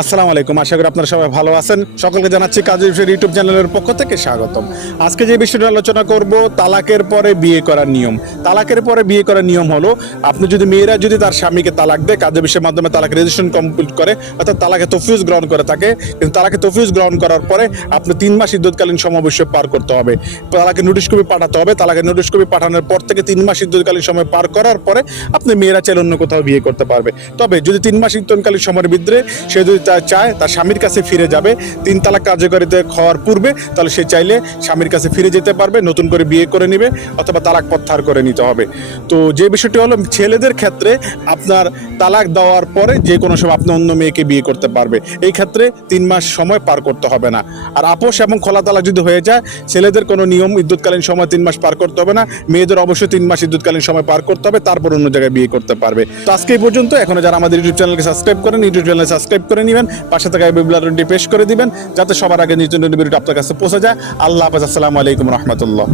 আসসালামু আলাইকুম। আশা করি আপনারা সবাই ভালো আছেন। সকলকে জানাচ্ছি কাজী বিষয়ের ইউটিউব চ্যানেলের পক্ষ থেকে স্বাগতম। আজকে যে বিষয়টা আলোচনা করব, তালাকের পরে বিয়ে করার নিয়ম। তালাকের পরে বিয়ে করার নিয়ম হলো, আপনি যদি মেয়েরা যদি তার স্বামীকে তালাক দেয়, কাজী বিষয়ের মাধ্যমে তালাক রেজিস্ট্রেশন কমপ্লিট করে, অর্থাৎ তালাকে তফিউজ গ্রহণ করে থাকে, কিন্তু তালাকে তফিউজ গ্রহণ করার পরে আপনি তিন মাস ইদ্যুৎকালীন সময় পার করতে হবে। তালাকে নোটিশ কপি পাঠাতে হবে। তালাকে নোটিশ কপি পাঠানোর পর থেকে তিন মাস ইদ্যুৎকালীন সময় পার করার পরে আপনি মেয়েরা চাইলে অন্য কোথাও বিয়ে করতে পারবে। তবে যদি তিন মাস ইদ্যুৎকালীন সময়ের ভিতরে সে যদি চায়, তার স্বামীর কাছে ফিরে যাবে। তিন তালাক কার্যকারিতা হওয়ার পূর্বে, তাহলে সে চাইলে স্বামীর কাছে ফিরে যেতে পারবে, নতুন করে বিয়ে করে নেবে, অথবা তালাক প্রত্যাহার করে নিতে হবে। তো যে বিষয়টি হলো, ছেলেদের ক্ষেত্রে আপনার তালাক দেওয়ার পরে যে কোনো সময় আপনি অন্য মেয়েকে বিয়ে করতে পারবে। এই ক্ষেত্রে তিন মাস সময় পার করতে হবে না। আর আপোষ এবং খোলা তালাক যদি হয়ে যায়, ছেলেদের কোনো নিয়ম বিদ্যুৎকালীন সময় তিন মাস পার করতে হবে না। মেয়েদের অবশ্যই তিন মাস বিদ্যুৎকালীন সময় পার করতে হবে, তারপর অন্য জায়গায় বিয়ে করতে পারবে। তো আজকে এই পর্যন্ত। এখনও যারা আমাদের ইউটিউব চ্যানেলকে সাবস্ক্রাইব করেন ইউটিউব চ্যানেল সাবস্ক্রাইব করে নেবেন, পাশে থাকা বিবলারটি পেশ করে দিবেন, যাতে সবার আগে নিজের আপনার কাছে পৌঁছে যায়। আল্লাহ হাফাজ, আসসালামু আলাইকুম রহমতুল্লাহ।